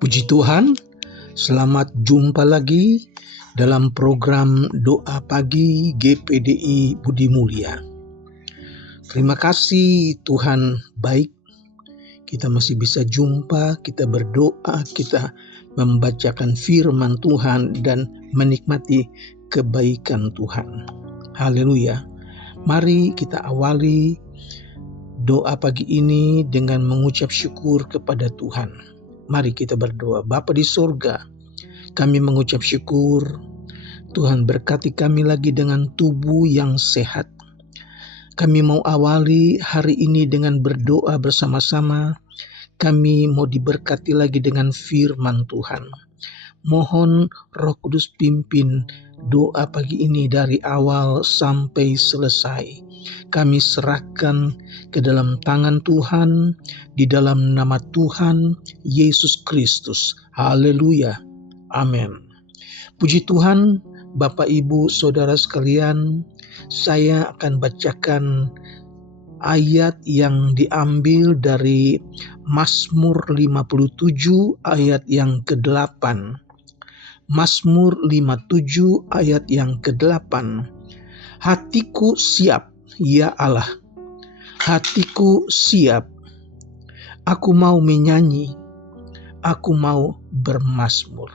Puji Tuhan, selamat jumpa lagi dalam program Doa Pagi GPDI Budi Mulia. Terima kasih Tuhan baik, kita masih bisa jumpa, kita berdoa, kita membacakan firman Tuhan dan menikmati kebaikan Tuhan. Haleluya. Mari kita awali doa pagi ini dengan mengucap syukur kepada Tuhan. Mari kita berdoa. Bapa di surga, kami mengucap syukur. Tuhan berkati kami lagi dengan tubuh yang sehat. Kami mau awali hari ini dengan berdoa bersama-sama. Kami mau diberkati lagi dengan firman Tuhan. Mohon Roh Kudus pimpin doa pagi ini dari awal sampai selesai. Kami serahkan ke dalam tangan Tuhan, di dalam nama Tuhan Yesus Kristus. Haleluya. Amin. Puji Tuhan, Bapak Ibu Saudara sekalian, saya akan bacakan ayat yang diambil dari Mazmur 57 ayat yang ke-8. Mazmur 57 ayat yang ke-8. Hatiku siap, ya Allah. Hatiku siap. Aku mau menyanyi. Aku mau bermazmur.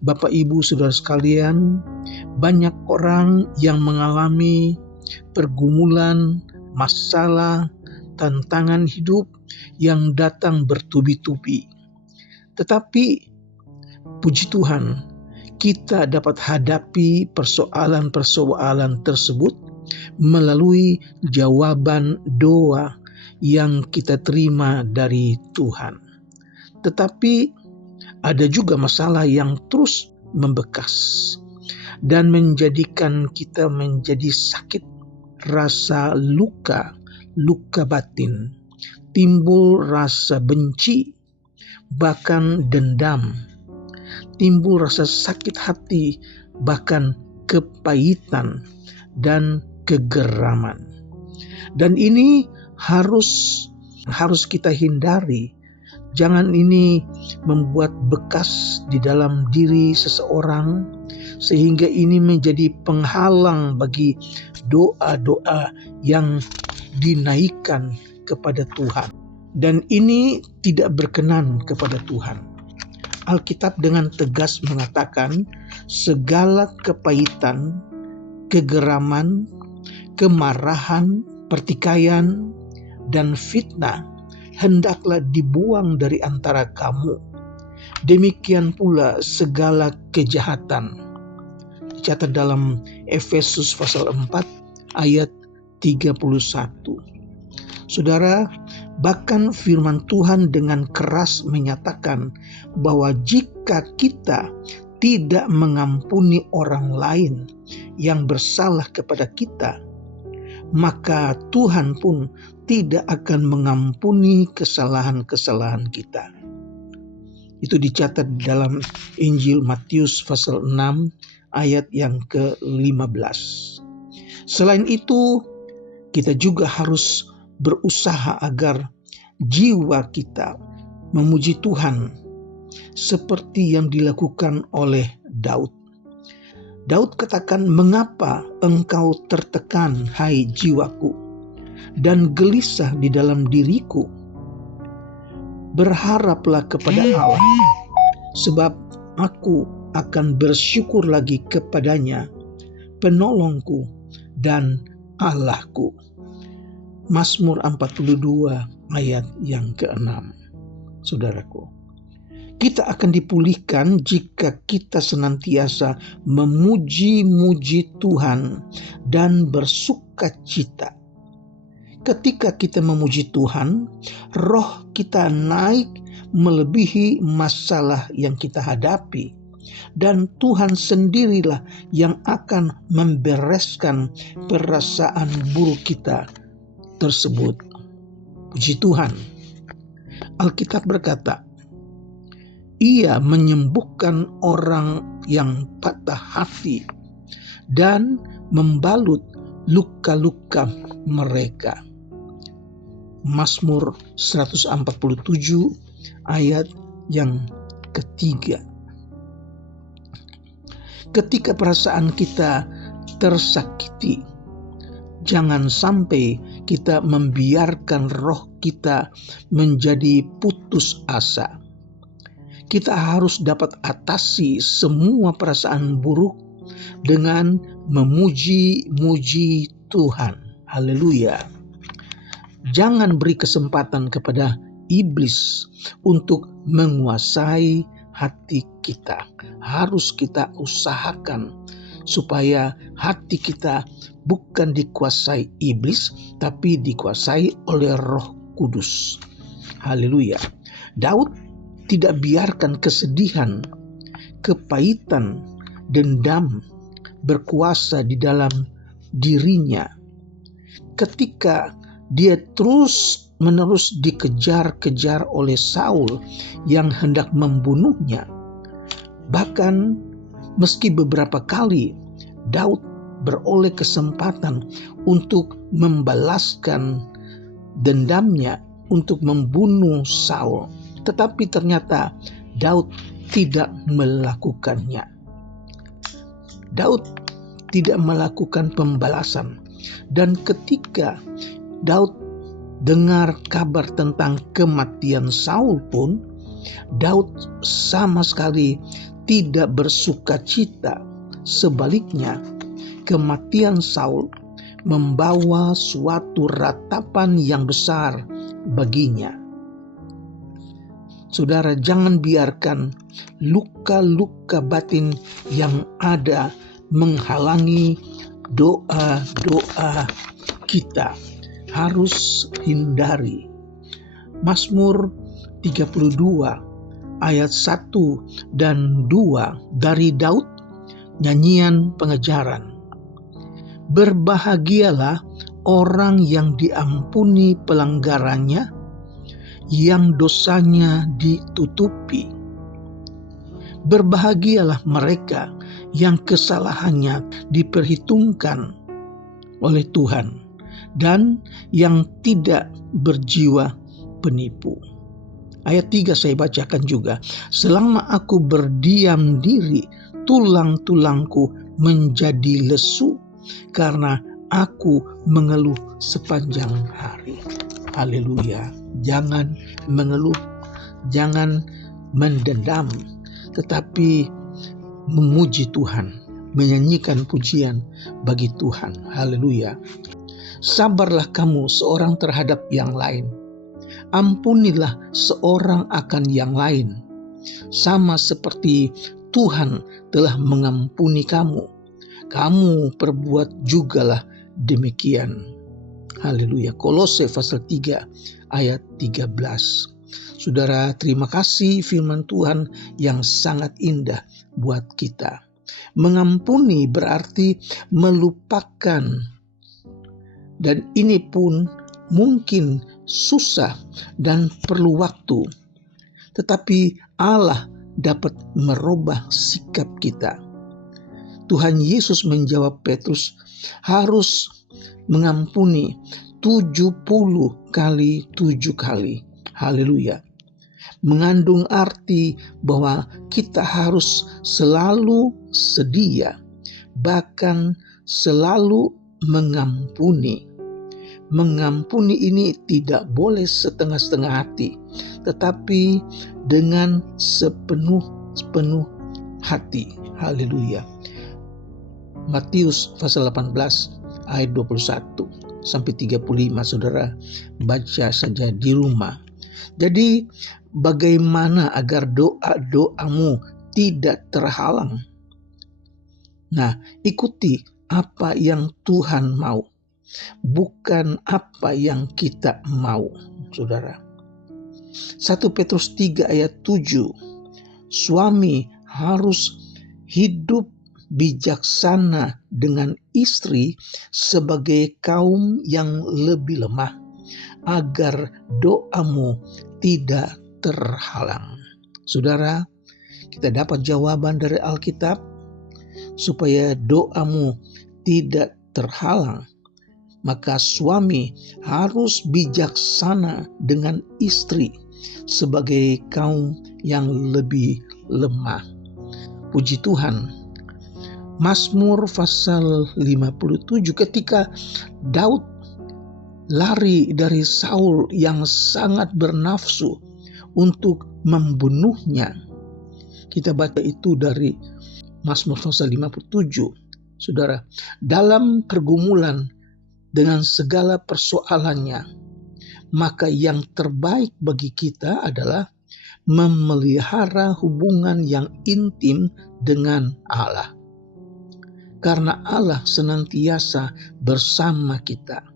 Bapak Ibu Saudara sekalian, banyak orang yang mengalami pergumulan, masalah, tantangan hidup yang datang bertubi-tubi. Tetapi puji Tuhan, kita dapat hadapi persoalan-persoalan tersebut melalui jawaban doa yang kita terima dari Tuhan. Tetapi ada juga masalah yang terus membekas dan menjadikan kita menjadi sakit, rasa luka batin, timbul rasa benci, bahkan dendam, timbul rasa sakit hati, bahkan kepahitan dan kegeraman. Dan ini harus kita hindari. Jangan ini membuat bekas di dalam diri seseorang sehingga ini menjadi penghalang bagi doa-doa yang dinaikkan kepada Tuhan. Dan ini tidak berkenan kepada Tuhan. Alkitab dengan tegas mengatakan segala kepahitan, kegeraman, kemarahan, pertikaian, dan fitnah hendaklah dibuang dari antara kamu. Demikian pula segala kejahatan. Dicatat dalam Efesus pasal 4 ayat 31. Saudara, bahkan firman Tuhan dengan keras menyatakan bahwa jika kita tidak mengampuni orang lain yang bersalah kepada kita, maka Tuhan pun tidak akan mengampuni kesalahan-kesalahan kita. Itu dicatat dalam Injil Matius pasal 6 ayat yang ke-15. Selain itu, kita juga harus berusaha agar jiwa kita memuji Tuhan seperti yang dilakukan oleh Daud. Daud katakan, "Mengapa engkau tertekan, hai jiwaku, dan gelisah di dalam diriku? Berharaplah kepada Allah, sebab aku akan bersyukur lagi kepadanya, penolongku dan Allahku." Mazmur 42 ayat yang ke-6. Saudaraku, kita akan dipulihkan jika kita senantiasa memuji-muji Tuhan dan bersukacita. Ketika kita memuji Tuhan, roh kita naik melebihi masalah yang kita hadapi. Dan Tuhan sendirilah yang akan membereskan perasaan buruk kita tersebut. Puji Tuhan. Alkitab berkata, Ia menyembuhkan orang yang patah hati dan membalut luka-luka mereka. Mazmur 147 ayat yang ketiga. Ketika perasaan kita tersakiti, jangan sampai kita membiarkan roh kita menjadi putus asa. Kita harus dapat atasi semua perasaan buruk dengan memuji-muji Tuhan. Haleluya. Jangan beri kesempatan kepada iblis untuk menguasai hati kita. Harus kita usahakan supaya hati kita bukan dikuasai iblis, tapi dikuasai oleh Roh Kudus. Haleluya. Daud tidak biarkan kesedihan, kepahitan, dendam berkuasa di dalam dirinya. Ketika dia terus-menerus dikejar-kejar oleh Saul yang hendak membunuhnya, bahkan meski beberapa kali Daud beroleh kesempatan untuk membalaskan dendamnya untuk membunuh Saul, tetapi ternyata Daud tidak melakukannya. Daud tidak melakukan pembalasan, dan ketika Daud dengar kabar tentang kematian Saul pun, Daud sama sekali tidak bersuka cita. Sebaliknya, kematian Saul membawa suatu ratapan yang besar baginya. Saudara, jangan biarkan luka-luka batin yang ada menghalangi doa-doa kita. Harus hindari. Mazmur 32 ayat 1 dan 2 dari Daud, nyanyian pengejaran. Berbahagialah orang yang diampuni pelanggarannya, yang dosanya ditutupi. Berbahagialah mereka yang kesalahannya diperhitungkan oleh Tuhan, dan yang tidak berjiwa penipu. Ayat 3 saya bacakan juga. Selama aku berdiam diri, tulang-tulangku menjadi lesu, karena aku mengeluh sepanjang hari. Haleluya. Jangan mengeluh, jangan mendendam, tetapi memuji Tuhan, menyanyikan pujian bagi Tuhan. Haleluya. Sabarlah kamu seorang terhadap yang lain. Ampunilah seorang akan yang lain, sama seperti Tuhan telah mengampuni kamu. Kamu perbuat jugalah demikian. Haleluya. Kolose pasal 3 ayat 13. Saudara, terima kasih firman Tuhan yang sangat indah buat kita. Mengampuni berarti melupakan, dan ini pun mungkin susah dan perlu waktu. Tetapi Allah dapat merubah sikap kita. Tuhan Yesus menjawab Petrus harus mengampuni 70 kali 7 kali. Haleluya. Mengandung arti bahwa kita harus selalu sedia, bahkan selalu mengampuni. Mengampuni ini tidak boleh setengah-setengah hati, tetapi dengan sepenuh hati. Haleluya. Matius pasal 18 ayat 21 sampai 35, saudara baca saja di rumah. Jadi bagaimana agar doa-doamu tidak terhalang? Nah, ikuti apa yang Tuhan mau, bukan apa yang kita mau, saudara. 1 Petrus 3 ayat 7, suami harus hidup bijaksana dengan istri sebagai kaum yang lebih lemah, agar doamu tidak terhalang. Saudara, kita dapat jawaban dari Alkitab supaya doamu tidak terhalang. Maka suami harus bijaksana dengan istri sebagai kaum yang lebih lemah. Puji Tuhan. Mazmur pasal 57, ketika Daud lari dari Saul yang sangat bernafsu untuk membunuhnya. Kita baca itu dari Mazmur pasal 57. Saudara, dalam pergumulan dengan segala persoalannya, maka yang terbaik bagi kita adalah memelihara hubungan yang intim dengan Allah. Karena Allah senantiasa bersama kita,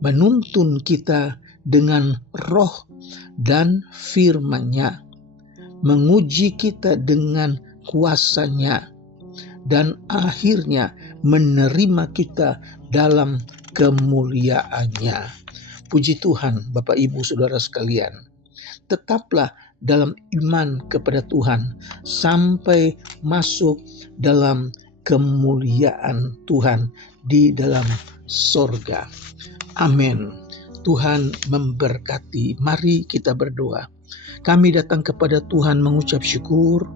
menuntun kita dengan roh dan firman-Nya, menguji kita dengan kuasa-Nya, dan akhirnya menerima kita dalam kemuliaan-Nya. Puji Tuhan, Bapak Ibu Saudara sekalian. Tetaplah dalam iman kepada Tuhan sampai masuk dalam kemuliaan Tuhan di dalam sorga. Amin. Tuhan memberkati. Mari kita berdoa. Kami datang kepada Tuhan mengucap syukur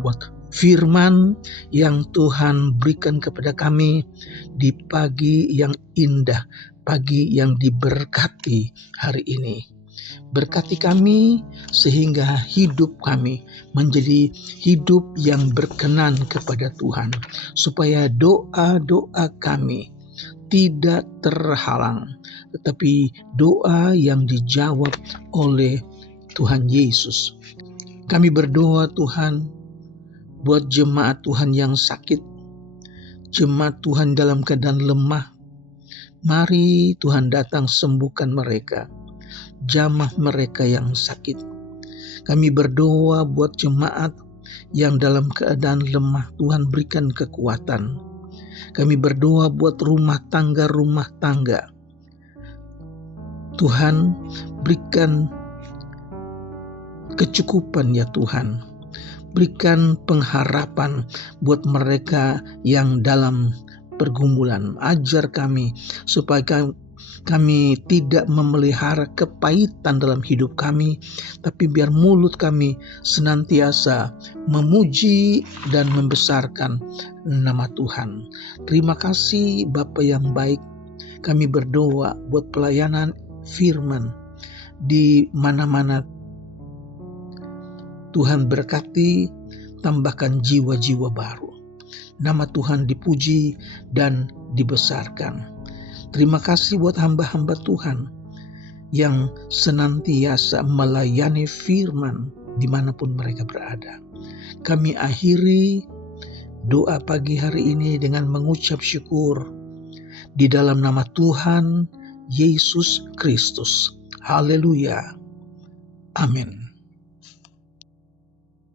buat firman yang Tuhan berikan kepada kami di pagi yang indah, pagi yang diberkati hari ini. Berkati kami sehingga hidup kami menjadi hidup yang berkenan kepada Tuhan, supaya doa-doa kami tidak terhalang, tetapi doa yang dijawab oleh Tuhan Yesus. Kami berdoa Tuhan buat jemaat Tuhan yang sakit, jemaat Tuhan dalam keadaan lemah. Mari Tuhan datang sembuhkan mereka, jamah mereka yang sakit. Kami berdoa buat jemaat yang dalam keadaan lemah, Tuhan berikan kekuatan. Kami berdoa buat rumah tangga, Tuhan berikan kecukupan ya Tuhan. Berikan pengharapan buat mereka yang dalam pergumulan. Ajar kami supaya kami tidak memelihara kepahitan dalam hidup kami, tapi biar mulut kami senantiasa memuji dan membesarkan nama Tuhan. Terima kasih Bapa yang baik. Kami berdoa buat pelayanan firman di mana-mana. Tuhan berkati, tambahkan jiwa-jiwa baru. Nama Tuhan dipuji dan dibesarkan. Terima kasih buat hamba-hamba Tuhan yang senantiasa melayani firman dimanapun mereka berada. Kami akhiri doa pagi hari ini dengan mengucap syukur di dalam nama Tuhan Yesus Kristus. Haleluya. Amin.